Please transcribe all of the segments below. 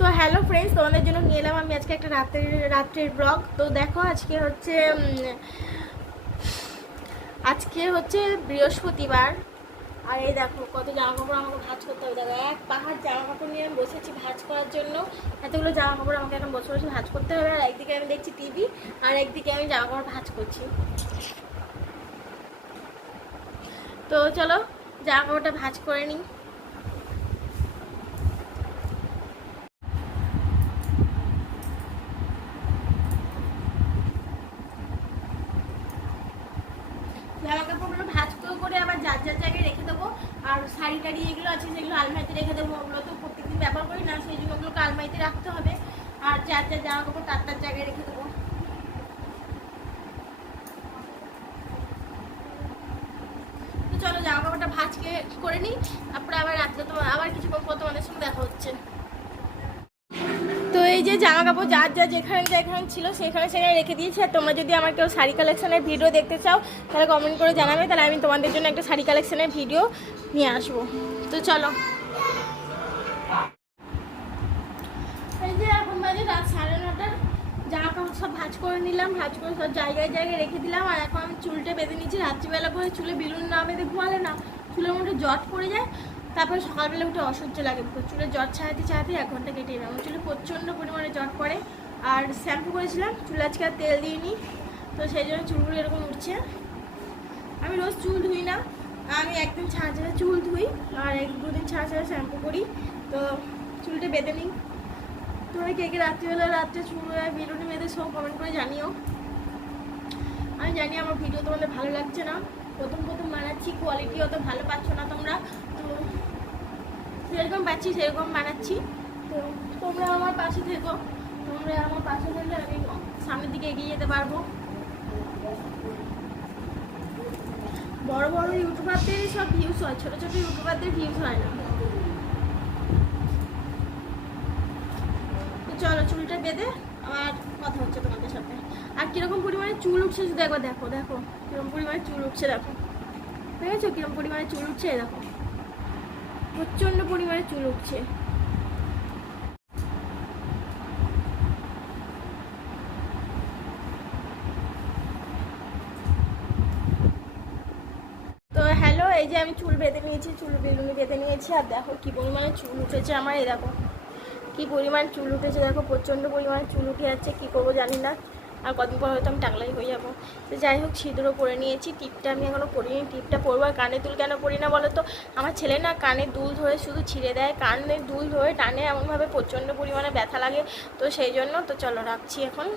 তো hello friends, তোমাদের জন্য নিয়ে এলাম আমি আজকে একটা রাত্রের ব্লগ। তো দেখো আজকে হচ্ছে বৃহস্পতিবার। আর এই দেখো কত জামা কাপড় আমাকে ভাঁজ করতে হবে। দেখো এক পাহাড় জামা কাপড় নিয়ে আমি বসেছি ভাঁজ করার জন্য। এতগুলো জামা কাপড় আমাকে এখন বসে বসে ভাঁজ করতে হবে। আর একদিকে আমি দেখছি টিভি, আর একদিকে আমি জামা কাপড় ভাঁজ করছি। তো চলো জামা কাপড়টা ভাঁজ করে নিই। জামা কাপড়গুলো ভাঁজ করে আবার যার যার জায়গায় রেখে দেবো। আর শাড়ি টাড়ি যেগুলো আছে সেগুলো আলমারিতে রেখে দেবো। ওগুলো তো প্রত্যেকদিন ব্যবহার করি না, সেই জন্য ওগুলোকে আলমারিতে রাখতে হবে। আর যার যার জামা কাপড় তার তার জায়গায় রেখে দেবো। তো চলো জামা কাপড়টা ভাঁজকে করে নিই, তারপরে আবার রাত্রে আবার কিছুক্ষণ পর তোমাদের সঙ্গে দেখা হচ্ছে। তো এই যে জামা কাপড় যার যা যেখানে ছিল সেখানে রেখে দিয়েছি। আর তোমরা যদি আমার কেউ শাড়ি কালেকশনের ভিডিও দেখতে চাও তাহলে কমেন্ট করে জানাবে, তাহলে আমি তোমাদের জন্য একটা শাড়ি কালেকশনের ভিডিও নিয়ে আসবো। তো চলো, এই যে এখন বাজে রাত 9:30। জামা কাপড় সব ভাঁজ করে নিলাম, ভাঁজ করে সব জায়গায় রেখে দিলাম। আর এখন আমি চুলটা বেঁধে নিচ্ছি। রাত্রিবেলা করে চুলে বেলুন না বেঁধে ঘুমালে না চুলের মধ্যে জট পড়ে যায়, তারপরে সকালবেলা উঠে অসহ্য লাগে। চুলে জট ছাড়াতে 1 ঘন্টা কেটে যাবে। আমার চুলে প্রচণ্ড পরিমাণে জট পড়ে। আর শ্যাম্পু করেছিলাম, চুলে আজকে আর তেল দিইনি, তো সেই জন্য চুলগুলো এরকম উঠছে। আমি রোজ চুল ধুই না, আমি একদিন ছাড়া ছাড়া চুল ধুই আর 1-2 দিন ছাড়া ছাড়া শ্যাম্পু করি। তো চুলটা বেঁধে নিই। তোমরা কে রাত্রে চুল বেলুনি বেঁধে সব কমেন্ট করে জানিও। আমি জানি আমার ভিডিও তোমাদের ভালো লাগছে না, প্রথম বানাচ্ছি, কোয়ালিটি অত ভালো পাচ্ছ না তোমরা। তো যেরকম পাচ্ছি সেরকম বানাচ্ছি। তো তোমরা আমার পাশে থেকো, তোমরা আমার পাশে থাকলে আমি সামনের দিকে এগিয়ে যেতে পারবো। বড় বড় ইউটিউবারদের সব ভিউজ হয়, ছোট ছোট ইউটিউবারদের ভিউজ হয় না। তো চলো চুলটা বেঁধে আবার কথা হচ্ছে তোমাদের সাথে। আর কিরকম পরিমাণে চুল উঠছে শুধু একবার দেখো, দেখো কিরকম পরিমাণে চুল উঠছে, দেখো দেখেছো কিরকম পরিমাণে চুল উঠছে, দেখো প্রচণ্ড পরিমাণে চুল উঠছে। তো হ্যালো, এই যে আমি চুল বেঁধে নিয়েছি, চুল বেলুনি বেঁধে নিয়েছি। আর দেখো কি পরিমাণে চুল উঠেছে আমার, এই দেখো কি পরিমাণ চুল উঠেছে, দেখো প্রচণ্ড পরিমাণে চুল উঠে যাচ্ছে। কী করবো জানি না, আর কদিন পর হয়তো আমি টাকলাই হয়ে যাবো। তো যাই হোক, সিঁদুরও পরে নিয়েছি, টিপটা আমি এখনও পরিনি। টিপটা পরবো। আর কানে দুল কেন পরি না বলো তো, আমার ছেলে না কানে দুল ধরে শুধু ছিঁড়ে দেয়, কানে দুল ধরে টানে এমনভাবে প্রচণ্ড পরিমাণে ব্যথা লাগে। তো সেই জন্য তো চলো রাখছি এখন।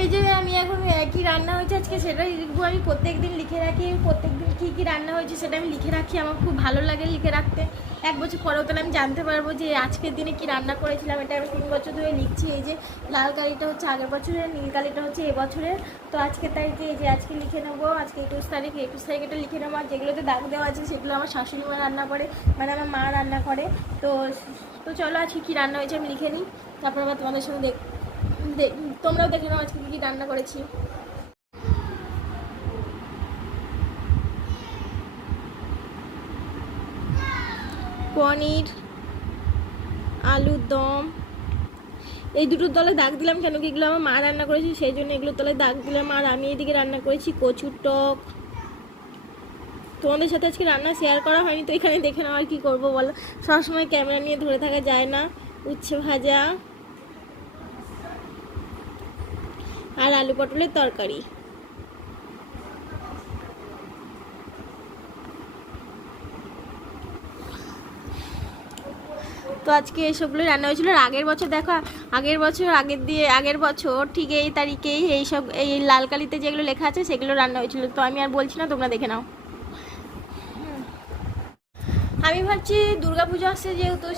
এই যে আমি এখন কী রান্না হয়েছে আজকে সেটা লিখবো। আমি প্রত্যেক দিন লিখে রাখি, প্রত্যেক দিন কী রান্না হয়েছে সেটা আমি লিখে রাখি। আমার খুব ভালো লাগে লিখে রাখতে। 1 বছর পরেও তাহলে আমি জানতে পারবো যে আজকের দিনে কি রান্না করেছিলাম। এটা আমি 3 বছর ধরে লিখছি। এই যে লাল কালিটা হচ্ছে আগের বছরের, নীল কালিটা হচ্ছে এবছরের। তো আজকের তারিখে এই যে আজকে লিখে নেবো, আজকে 21 তারিখ, 21 তারিখ এটা লিখে নেবো। আর যেগুলোতে দাগ দেওয়া আছে সেগুলো আমার শাশুড়ি মা রান্না করে, মানে আমার মা রান্না করে। তো তো চলো আজকে কী রান্না হয়েছে আমি লিখে নিই, তারপর আবার তোমাদের সঙ্গে তোমরাও দেখে নাও আজকে কী রান্না করেছি। পনির, আলুর দম, এই দুটোর তলে দাগ দিলাম কেন কি এগুলো আমার মা রান্না করেছি, সেই জন্য এগুলোর তলে দাগ দিলাম। আর আমি এদিকে রান্না করেছি কচুর টক। তোমাদের সাথে আজকে রান্না শেয়ার করা হয়নি, তো এখানে দেখে নাও। আর কী করবো বলো, সবসময় ক্যামেরা নিয়ে ধরে থাকা যায় না। উচ্ছে ভাজা আর আলু পটলের তরকারি। তো আজকে এইসবগুলোই রান্না হয়েছিল। আর আগের বছর দেখো, আগের বছর ঠিক এই তারিখেই এই লাল কালিতে যেগুলো লেখা আছে সেগুলো রান্না হয়েছিল। তো আমি আর বলছি না, তোমরা দেখে নাও। আমি ভাবছি দুর্গাপুজো আসছে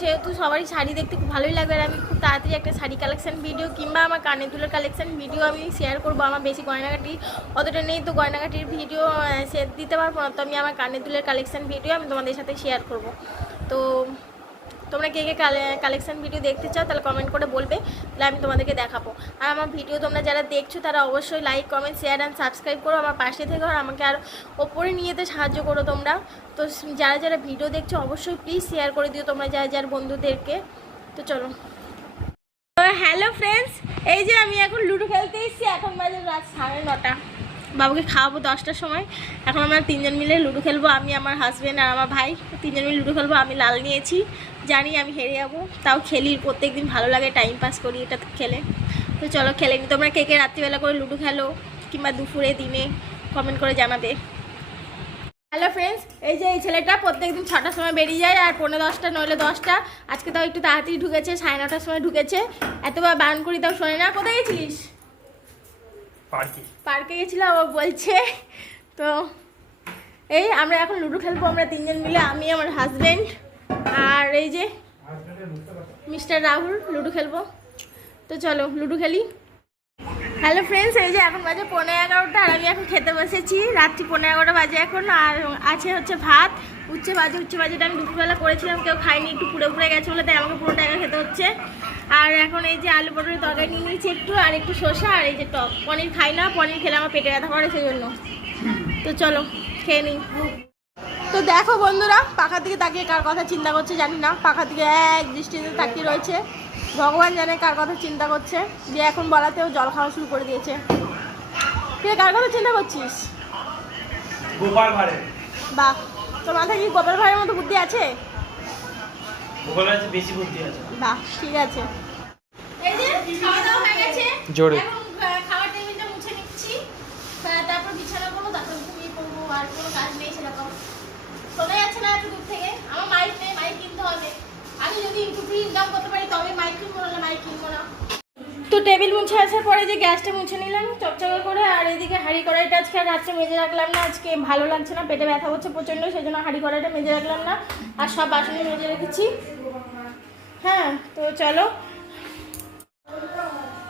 সেহেতু সবারই শাড়ি দেখতে খুব ভালোই লাগবে। আর আমি খুব তাড়াতাড়ি একটা শাড়ি কালেকশন ভিডিও কিংবা আমার কানের দুলের কালেকশন ভিডিও আমি শেয়ার করবো। আমার বেশি গয়নাগাটি অতটা নেই, তো গয়নাগাটির ভিডিও শেয়ার দিতে পারবো না। তো আমি আমার কানের দুলের কালেকশন ভিডিও আমি তোমাদের সাথে শেয়ার করব। তো তোমরা কে কে কালেকশন ভিডিও দেখতে চাও তাহলে কমেন্ট করে বলবে, তাহলে আমি তোমাদেরকে দেখাবো। আর আমার ভিডিও তোমরা যারা দেখছো তারা অবশ্যই like, comment, share and subscribe করো। আমার পাশে থেকে আর আমাকে আর ওপরে নিয়ে যেতে সাহায্য করো তোমরা। তো যারা যারা ভিডিও দেখছো অবশ্যই প্লিজ শেয়ার করে দিও তোমরা যারা যার বন্ধুদেরকে। তো চলো। হ্যালো ফ্রেন্ডস, এই যে আমি এখন লুডো খেলতে এসেছি। এখন বাজে রাত 9:30। বাবুকে খাওয়াবো 10টার সময়। এখন আমরা 3জন মিলে লুডো খেলবো, আমি, আমার হাজব্যান্ড আর আমার ভাই। 3জন মিলে লুডো খেলবো। আমি লাল নিয়েছি, জানি আমি হেরে যাবো, তাও খেলি। প্রত্যেক দিন ভালো লাগে, টাইম পাস করি এটা খেলে। তো চলো খেলে নি। তোমরা কে কে রাত্রিবেলা করে লুডো খেলো কিংবা দুপুরে দিনে কমেন্ট করে জানাবে। হ্যালো ফ্রেন্ডস, এই যে এই ছেলেটা প্রত্যেকদিন 6টার সময় বেরিয়ে যায় আর 9:45 নইলে 10টা। আজকে তাও একটু তাড়াতাড়ি ঢুকেছে, 9:30টার সময় ঢুকেছে। এতবার বারণ করি তাও শোনে না। কোথায় গেছিলিস? পার্কে গেছিলাম ও বলছে। তো এই আমরা এখন লুডো খেলবো, আমরা 3জন মিলে, আমি, আমার হাজব্যান্ড আর এই যে মিস্টার রাহুল। লুডো খেলবো, তো চলো লুডো খেলি। হ্যালো ফ্রেন্ডস, এই যে এখন বাজে 11:15 আর আমি এখন খেতে বসেছি। রাত্রি 11:15 বাজে এখন। আর আছে হচ্ছে ভাত, উচ্ছে ভাজিটা আমি দুপুরবেলা করেছিলাম, কেউ খাইনি, একটু পুড়ে গেছে বলে, তাই আমাকে পুরোটা খেতে হচ্ছে। আর এখন এই যে আলু পটলের তরকারি নিয়ে নিয়েছি একটু, আর একটু শসা, আর এই যে টক। পনির খাই না, পনির খেলে আমার পেটে ব্যথা করে, সেই জন্য। তো চলো খেয়ে নিই। তো দেখো বন্ধুরা, পাখার দিকে তাকিয়ে কার কথা চিন্তা করছে জানি না। পাখার দিকে এক দৃষ্টিতে তাকিয়ে রয়েছে, ভগবান জানে কার কথা চিন্তা করছে। যে এখন বলাতেও জল খাওয়া শুরু করে দিয়েছে। তুই কার কথা চিন্তা করছিস? গোপাল ভাঁড়ের। বাহ, তোর মাথায় কি গোপাল ভাঁড়ের মতো বুদ্ধি আছে? গোপাল ভাঁড়ের বেশি বুদ্ধি আছে। বাহ, ঠিক আছে। এই যে খাওয়া দাওয়া হয়ে গেছে, জোরে। এখন খাবার টেবিলটা মুছে নিচ্ছি, তারপর বিছানা করবো, তারপর ঘুমিয়ে পড়বো। আর কোনো কাজ নেই সেরকম, শোনা যাচ্ছে না এত দূর থেকে। আমার মাইক নেই, মাইক কিনতে হবে। আমি যদি ইউটিউবে ইনকাম করতে পারি তবে মাইক কিনবো, না মাইক কিনবো না। তো টেবিল মুছে আসার পরে যে গ্যাসটা মুছে নিলাম চকচকে করে। আর এদিকে হাঁড়ি কড়াইটা আজকে আর রাত্রে মেজে রাখলাম না, আজকে ভালো লাগছে না, পেটে ব্যথা হচ্ছে প্রচণ্ড, সেই জন্য হাঁড়ি কড়াইটা মেজে রাখলাম না। আর সব বাসনে মেজে রেখেছি। হ্যাঁ, তো চলো।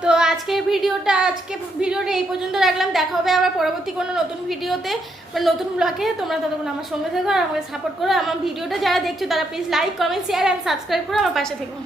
তো আজকের ভিডিওটা এই পর্যন্ত রাখলাম। দেখা হবে আবার পরবর্তী কোনো নতুন ভিডিওতে বা নতুন ব্লগে। তোমরা ততক্ষণ আমার সঙ্গে থেকো আর আমাকে সাপোর্ট করো। আমার ভিডিওটা যারা দেখছো তারা please like, comment, share and subscribe করে আমার পাশে থেকো।